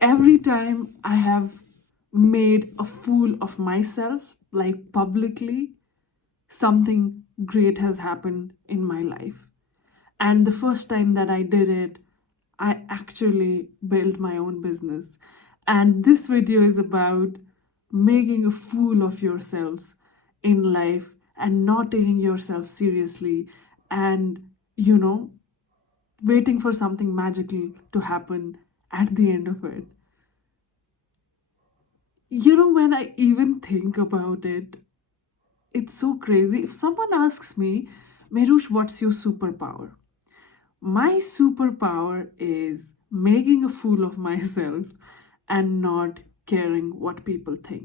Every time I have made a fool of myself, like publicly, something great has happened in my life. And the first time that I did it, I actually built my own business. And this video is about making a fool of yourselves in life and not taking yourself seriously and, waiting for something magical to happen at the end of it. When I even think about it, it's so crazy. If someone asks me, Merush, what's your superpower? My superpower is making a fool of myself and not caring what people think.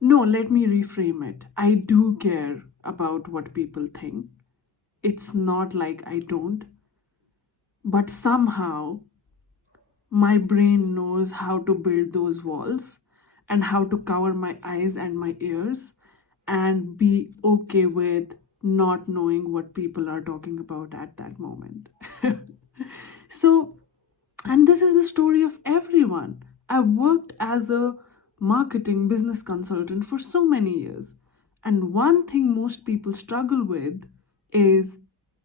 No, let me reframe it. I do care about what people think. It's not like I don't, but somehow my brain knows how to build those walls and how to cover my eyes and my ears and be okay with not knowing what people are talking about at that moment. So, and this is the story of everyone. I worked as a marketing business consultant for so many years. And one thing most people struggle with is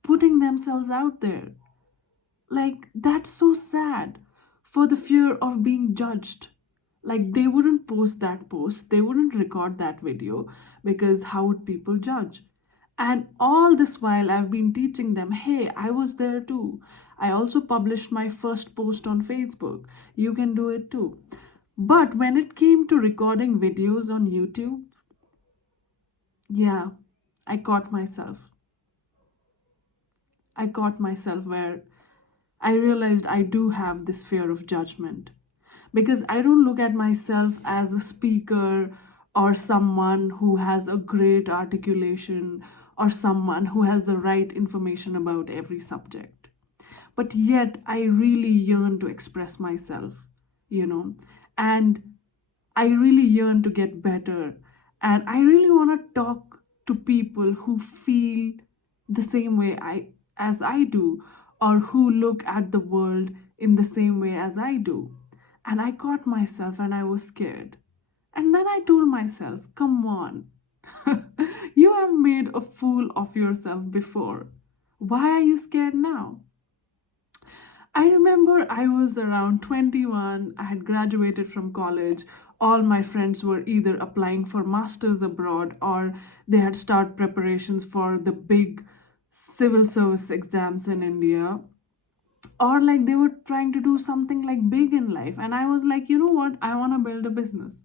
putting themselves out there. Like, that's so sad for the fear of being judged. Like, they wouldn't post that post, they wouldn't record that video because how would people judge? And all this while, I've been teaching them, hey, I was there too. I also published my first post on Facebook. You can do it too. But when it came to recording videos on YouTube, yeah, I caught myself. I caught myself where I realized I do have this fear of judgment because I don't look at myself as a speaker or someone who has a great articulation or someone who has the right information about every subject. But yet, I really yearn to express myself, you know, and I really yearn to get better. And I really want to talk to people who feel the same way as I do, or who look at the world in the same way as I do. And I caught myself and I was scared. And then I told myself, come on, you have made a fool of yourself before. Why are you scared now? I remember I was around 21, I had graduated from college. All my friends were either applying for masters abroad or they had started preparations for the big civil service exams in India, or like they were trying to do something like big in life. And I was like, you know what? I want to build a business.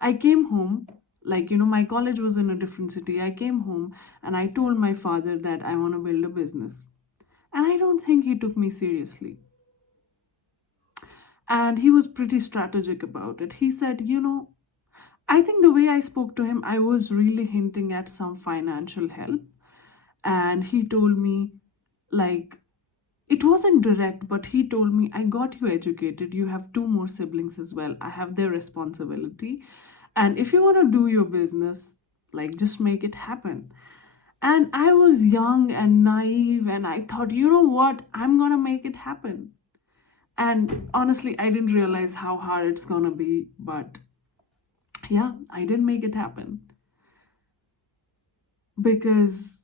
I came home, like, my college was in a different city. I came home and I told my father that I want to build a business. And I don't think he took me seriously. And he was pretty strategic about it. He said, I think the way I spoke to him, I was really hinting at some financial help. And he told me, like, it wasn't direct, but he told me, I got you educated. You have two more siblings as well. I have their responsibility. And if you want to do your business, like, just make it happen. And I was young and naive, and I thought, you know what? I'm going to make it happen. And honestly, I didn't realize how hard it's gonna be, but yeah, I did make it happen because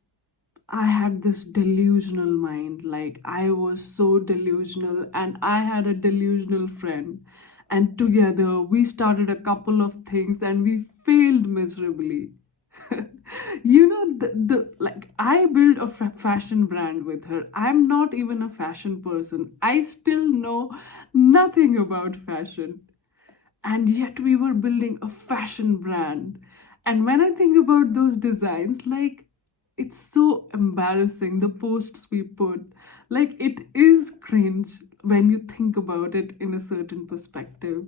I had this delusional mind. Like, I was so delusional, and I had a delusional friend. And together, we started a couple of things and we failed miserably. The like I built a fashion brand with her. I'm not even a fashion person. I still know nothing about fashion, and yet we were building a fashion brand. And when I think about those designs, like, it's so embarrassing, the posts we put. Like, it is cringe when you think about it in a certain perspective.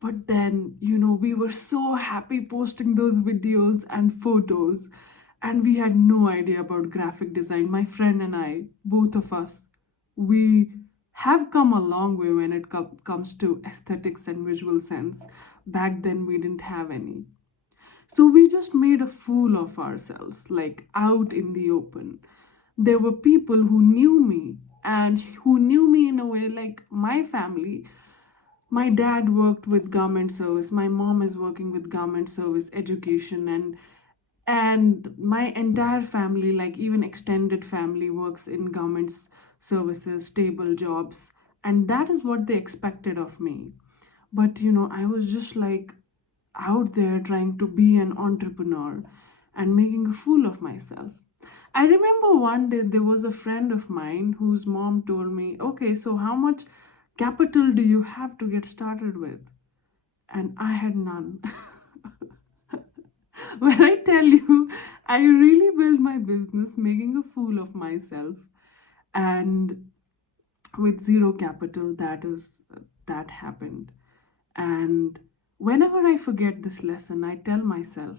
But then, we were so happy posting those videos and photos, and we had no idea about graphic design. My friend and I, both of us, we have come a long way when it comes to aesthetics and visual sense. Back then, we didn't have any. So we just made a fool of ourselves, like, out in the open. There were people who knew me and who knew me in a way, like my family, My dad worked with government service, my mom is working with government service education, and my entire family, like even extended family, works in government services, stable jobs, and that is what they expected of me. But I was just like out there trying to be an entrepreneur and making a fool of myself. I remember one day there was a friend of mine whose mom told me, okay, so how much capital do you have to get started with? And I had none. When I tell you, I really built my business making a fool of myself, and with zero capital, that happened. And whenever I forget this lesson, I tell myself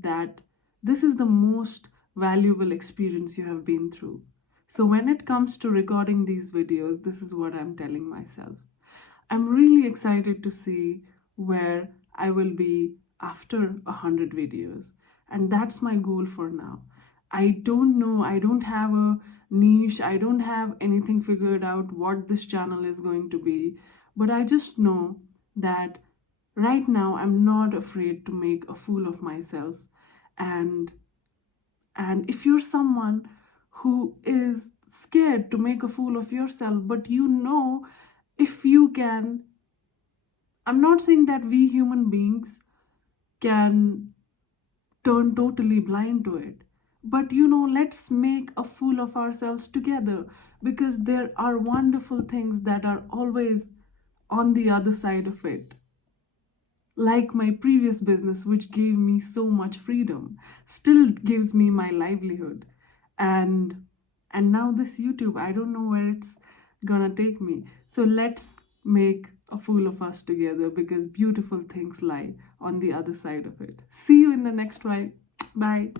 that this is the most valuable experience you have been through. So when it comes to recording these videos, this is what I'm telling myself. I'm really excited to see where I will be after 100 videos. And that's my goal for now. I don't know, I don't have a niche, I don't have anything figured out what this channel is going to be, but I just know that right now I'm not afraid to make a fool of myself. And if you're someone who is scared to make a fool of yourself, but if you can, I'm not saying that we human beings can turn totally blind to it. But let's make a fool of ourselves together, because there are wonderful things that are always on the other side of it. Like my previous business, which gave me so much freedom, still gives me my livelihood. And now this YouTube, I don't know where it's gonna take me. So let's make a fool of us together, because beautiful things lie on the other side of it. See you in the next one. Bye.